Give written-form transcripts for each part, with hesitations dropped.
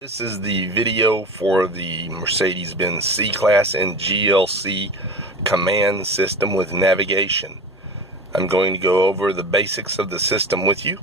This is the video for the Mercedes-Benz C-Class and GLC command system with navigation. I'm going to go over the basics of the system with you.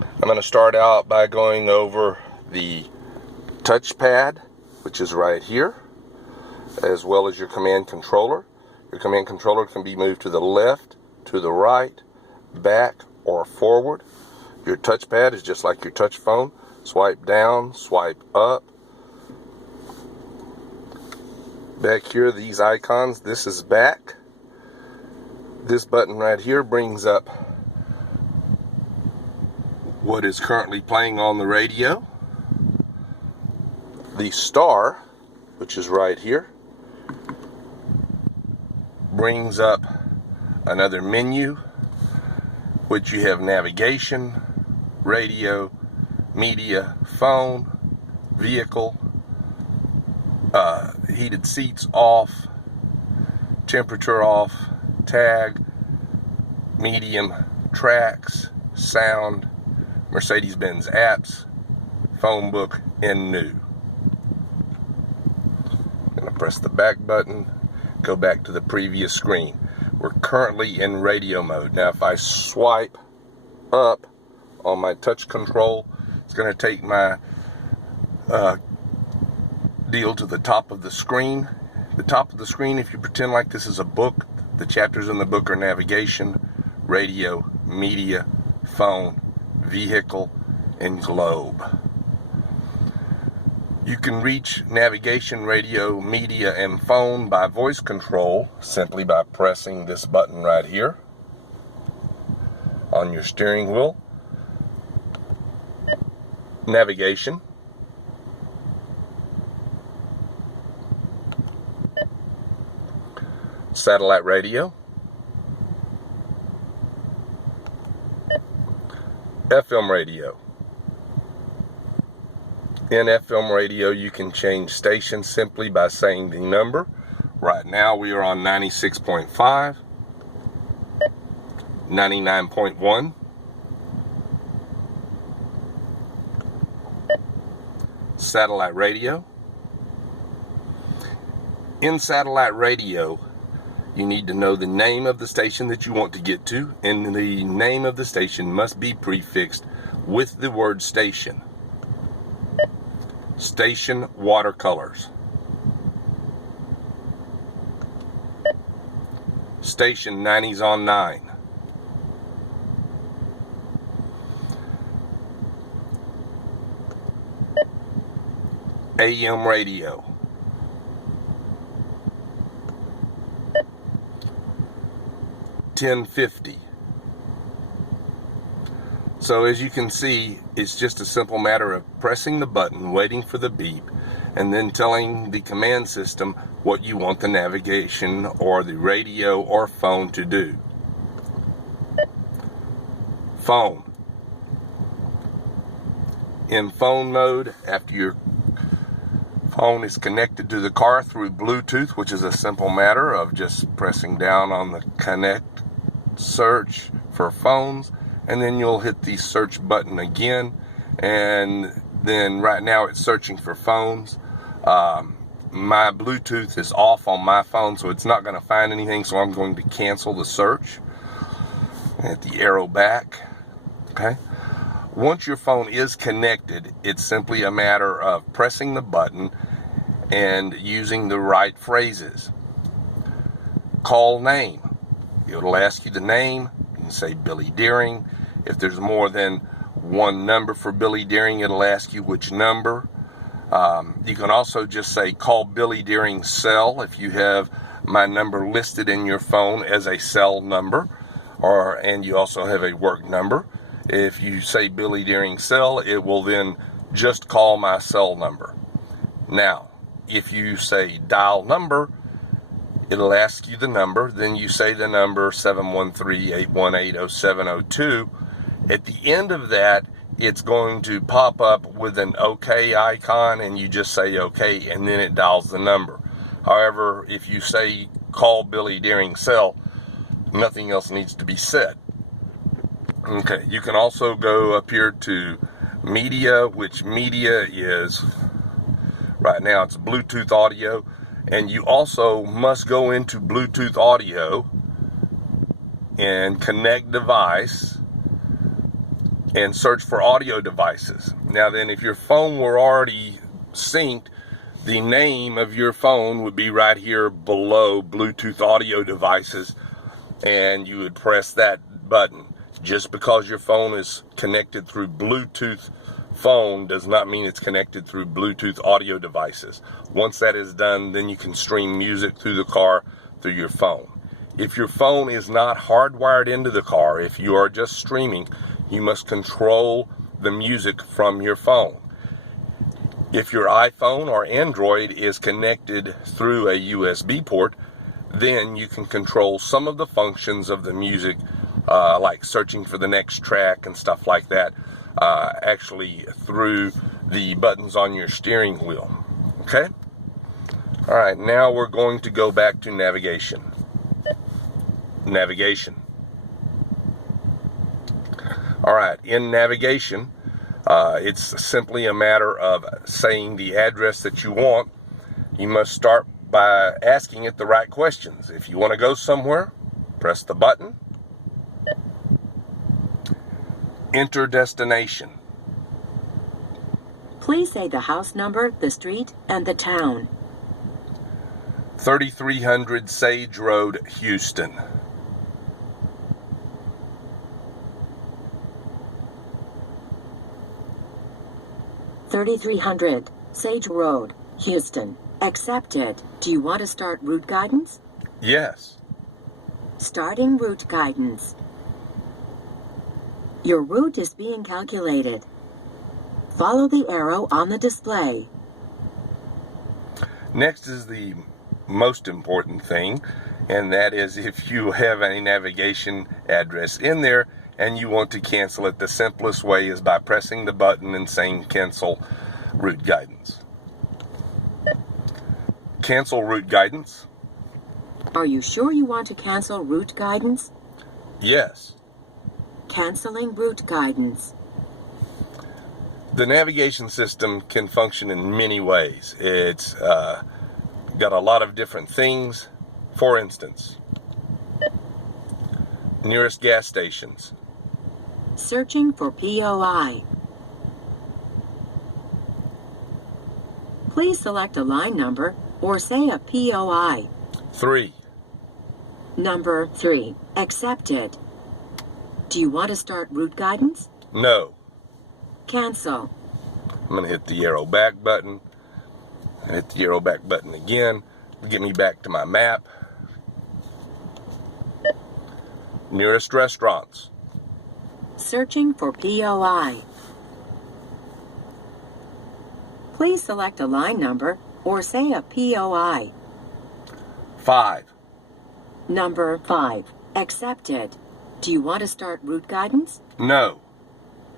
I'm going to start out by going over the touchpad, which is right here, as well as your command controller. Your command controller can be moved to the left, to the right, back, or forward. Your touchpad is just like your touch phone. Swipe down, swipe up. Back here, these icons, this is back. This button right here brings up what is currently playing on the radio. The star, which is right here, brings up another menu, which you have navigation, radio, media, phone, vehicle, heated seats off, temperature off, tag, medium, tracks, sound, Mercedes-Benz apps, phone book, and new. I'm going to press the back button, go back to the previous screen. We're currently in radio mode. Now if I swipe up on my touch control, it's going to take my deal to the top of the screen. The top of the screen, if you pretend like this is a book, the chapters in the book are navigation, radio, media, phone, vehicle, and globe. You can reach navigation, radio, media, and phone by voice control simply by pressing this button right here on your steering wheel. Navigation, satellite radio, FM radio. In FM radio, you can change station simply by saying the number. Right now we are on 96.5, 99.1, satellite radio. In satellite radio, you need to know the name of the station that you want to get to, and the name of the station must be prefixed with the word station. Station watercolors. Station 90s on 9. AM radio. $10.50. So as you can see, it's just a simple matter of pressing the button, waiting for the beep, and then telling the command system what you want the navigation or the radio or phone to do. Phone. In phone mode, after your phone is connected to the car through Bluetooth, which is a simple matter of just pressing down on the connect search for phones, and then you'll hit the search button again, and then right now it's searching for phones. My Bluetooth is off on my phone, so it's not going to find anything, so I'm going to cancel the search. Hit the arrow back. Okay. Once your phone is connected, it's simply a matter of pressing the button and using the right phrases. Call name. It'll ask you the name. You can say Billy Deering. If there's more than one number for Billy Deering, it'll ask you which number. You can also just say call Billy Deering's cell if you have my number listed in your phone as a cell number, and you also have a work number. If you say Billy Deering's cell, it will then just call my cell number. Now, if you say dial number, it'll ask you the number, then you say the number 713-818-0702. At the end of that, it's going to pop up with an OK icon, and you just say OK, and then it dials the number. However, if you say call Billy Deering's cell, nothing else needs to be said. Okay, you can also go up here to media, which media is, right now it's Bluetooth audio. And you also must go into Bluetooth audio and connect device and search for audio devices. Now then, if your phone were already synced, the name of your phone would be right here below Bluetooth audio devices, and you would press that button. Just because your phone is connected through Bluetooth phone does not mean it's connected through Bluetooth audio devices. Once that is done, then you can stream music through the car through your phone. If your phone is not hardwired into the car, if you are just streaming, you must control the music from your phone. If your iPhone or Android is connected through a USB port, then you can control some of the functions of the music, like searching for the next track and stuff like that, actually through the buttons on your steering wheel. Okay? All right, now we're going to go back to navigation. Navigation. All right, in navigation, it's simply a matter of saying the address that you want. You must start by asking it the right questions. If you want to go somewhere, press the button. Enter destination. Please say the house number, the street, and the town. 3300 Sage Road, Houston. $3,300 Sage Road, Houston. Accepted. Do you want to start route guidance? Yes. Starting route guidance. Your route is being calculated. Follow the arrow on the display. Next is the most important thing, and that is if you have a navigation address in there and you want to cancel it, the simplest way is by pressing the button and saying cancel route guidance. Cancel route guidance. Are you sure you want to cancel route guidance? Yes. Canceling route guidance. The navigation system can function in many ways. It's got a lot of different things. For instance, nearest gas stations. Searching for POI. Please select a line number or say a POI. 3. Number 3. Accepted. Do you want to start route guidance? No. Cancel. I'm going to hit the arrow back button. Hit the arrow back button again to get me back to my map. Nearest restaurants. Searching for POI. Please select a line number or say a POI. 5. Number 5. Accepted. Do you want to start route guidance? No.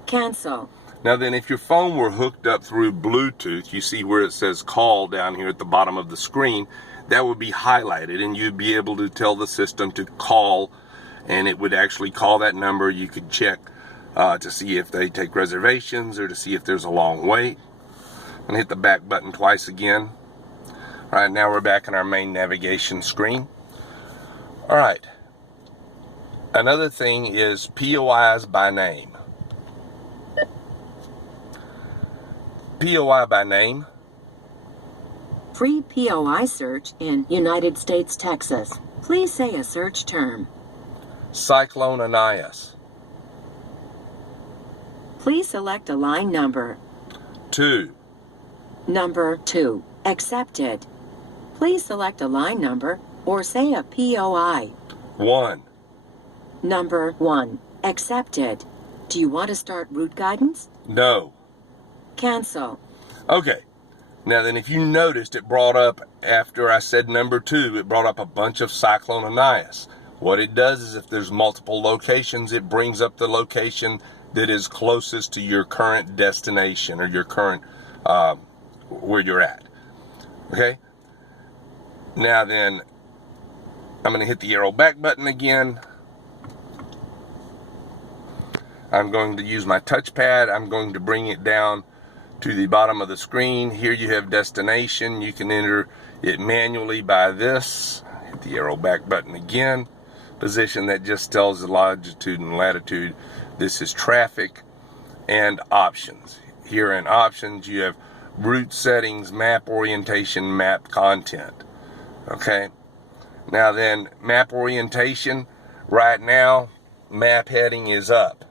Cancel. Now then, if your phone were hooked up through Bluetooth, you see where it says call down here at the bottom of the screen, that would be highlighted and you'd be able to tell the system to call, and it would actually call that number. You could check to see if they take reservations or to see if there's a long wait. And hit the back button twice again. All right, now we're back in our main navigation screen. All right. Another thing is POIs by name. POI by name. Free POI search in United States, Texas. Please say a search term. Cyclone Anais. Please select a line number. 2. Number 2. Accepted. Please select a line number or say a POI. 1. Number 1. Accepted. Do you want to start route guidance? No. Cancel. Okay. Now then, if you noticed, it brought up, after I said number 2, it brought up a bunch of Cyclone Anais. What it does is if there's multiple locations, it brings up the location that is closest to your current destination or your current, where you're at. Okay? Now then, I'm going to hit the arrow back button again. I'm going to use my touchpad. I'm going to bring it down to the bottom of the screen. Here you have destination. You can enter it manually by this. Hit the arrow back button again. Position, that just tells the longitude and latitude. This is traffic and options. Here in options you have route settings, map orientation, map content. Okay. Now then, map orientation. Right now, map heading is up.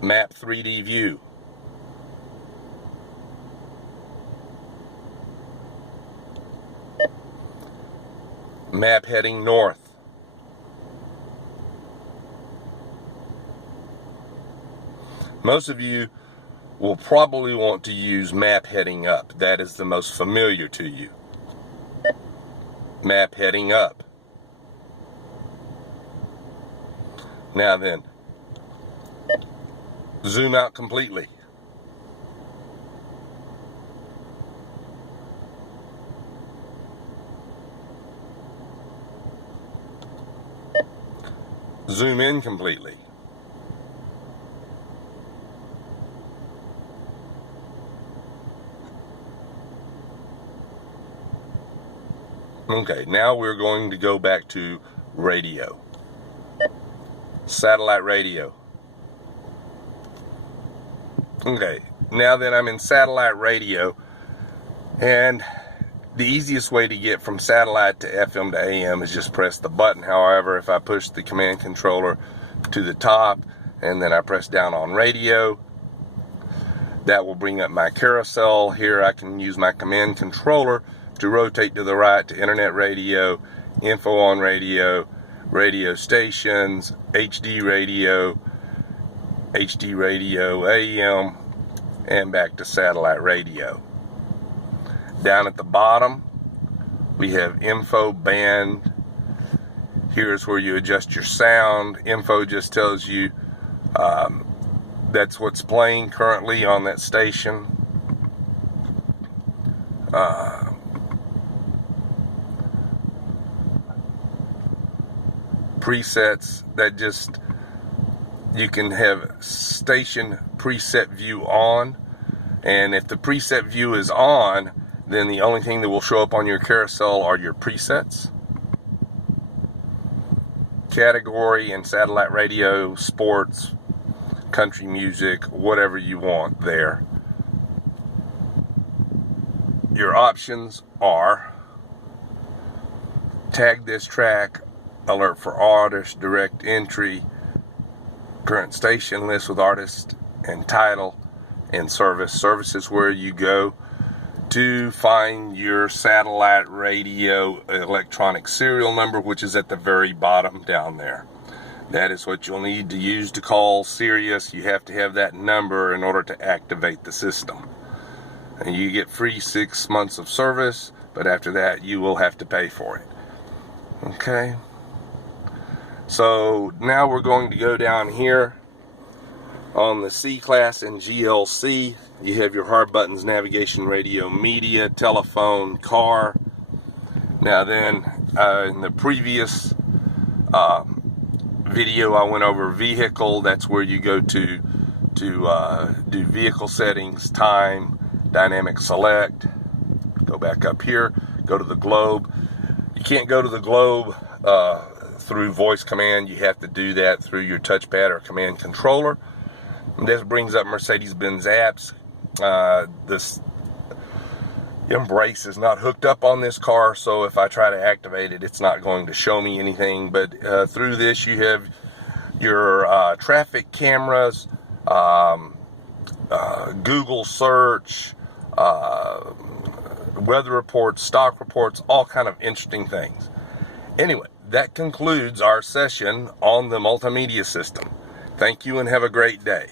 Map 3D view. Map heading north. Most of you will probably want to use map heading up. That is the most familiar to you. Map heading up. Now then, zoom out completely. Zoom in completely. Okay, now we're going to go back to radio. Satellite radio. Okay, now that I'm in satellite radio, and the easiest way to get from satellite to FM to AM is just press the button. However, if I push the command controller to the top and then I press down on radio, that will bring up my carousel. Here I can use my command controller to rotate to the right to internet radio, info on radio, radio stations, HD radio, AM, and back to satellite radio. Down at the bottom, we have info band. Here's where you adjust your sound. Info just tells you that's what's playing currently on that station. Presets, that just, you can have station preset view on, and if the preset view is on, then the only thing that will show up on your carousel are your presets. Category and satellite radio, sports, country music, whatever you want there. Your options are tag this track, alert for artists, direct entry, current station list with artist and title, and service. Service is where you go to find your satellite radio electronic serial number, which is at the very bottom down there. That is what you'll need to use to call Sirius. You have to have that number in order to activate the system. And you get free 6 months of service, but after that you will have to pay for it. Okay. So now we're going to go down here on the C class and GLC. You have your hard buttons, navigation, radio, media, telephone, car. Now then, in the previous video I went over vehicle. That's where you go to do vehicle settings, time, dynamic select. Go back up here, go to the globe. You can't go to the globe through voice command. You have to do that through your touchpad or command controller. And this brings up Mercedes-Benz apps. This Embrace is not hooked up on this car, so if I try to activate it, it's not going to show me anything. But through this, you have your traffic cameras, Google search, weather reports, stock reports, all kind of interesting things. Anyway, that concludes our session on the multimedia system. Thank you and have a great day.